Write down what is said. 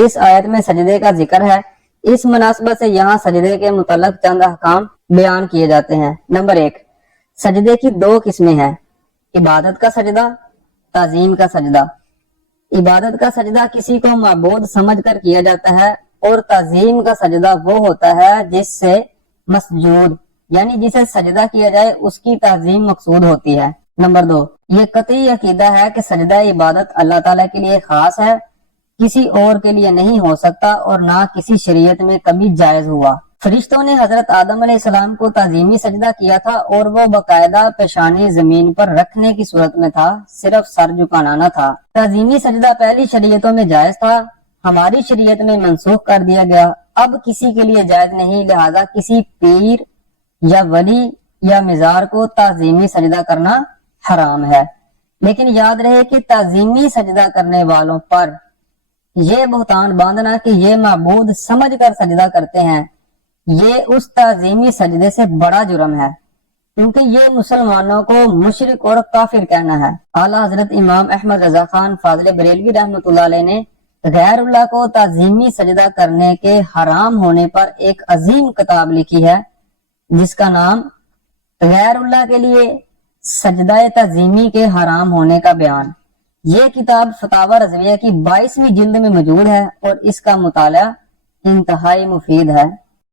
اس آیت میں سجدے کا ذکر ہے۔ اس مناسبت سے یہاں سجدے کے متعلق چند احکام بیان کیے جاتے ہیں۔ نمبر 1، سجدے کی 2 قسمیں ہیں، عبادت کا سجدہ، تعظیم کا سجدہ۔ عبادت کا سجدہ کسی کو معبود سمجھ کر کیا جاتا ہے، اور تعظیم کا سجدہ وہ ہوتا ہے جس سے مسجود یعنی جسے سجدہ کیا جائے اس کی تعظیم مقصود ہوتی ہے۔ نمبر 2، یہ قطعی عقیدہ ہے کہ سجدہ عبادت اللہ تعالیٰ کے لیے خاص ہے، کسی اور کے لیے نہیں ہو سکتا اور نہ کسی شریعت میں کبھی جائز ہوا۔ فرشتوں نے حضرت آدم علیہ السلام کو تعظیمی سجدہ کیا تھا، اور وہ باقاعدہ پیشانی زمین پر رکھنے کی صورت میں تھا، صرف سر جھکانا نہ تھا۔ تعظیمی سجدہ پہلی شریعتوں میں جائز تھا، ہماری شریعت میں منسوخ کر دیا گیا، اب کسی کے لیے جائز نہیں، لہذا کسی پیر یا ولی یا مزار کو تعظیمی سجدہ کرنا حرام ہے۔ لیکن یاد رہے کہ تعظیمی سجدہ کرنے والوں پر یہ بہتان باندھنا کہ یہ معبود سمجھ کر سجدہ کرتے ہیں، یہ اس تعظیمی سجدے سے بڑا جرم ہے، کیونکہ یہ مسلمانوں کو مشرک اور کافر کہنا ہے۔ اعلیٰ حضرت امام احمد رضا خان فاضل بریلوی رحمۃ اللہ علیہ نے غیر اللہ کو تعظیمی سجدہ کرنے کے حرام ہونے پر ایک عظیم کتاب لکھی ہے، جس کا نام غیر اللہ کے لیے سجدہ تعظیمی کے حرام ہونے کا بیان۔ یہ کتاب فتاوی رضویہ کی 22ویں جلد میں موجود ہے، اور اس کا مطالعہ انتہائی مفید ہے۔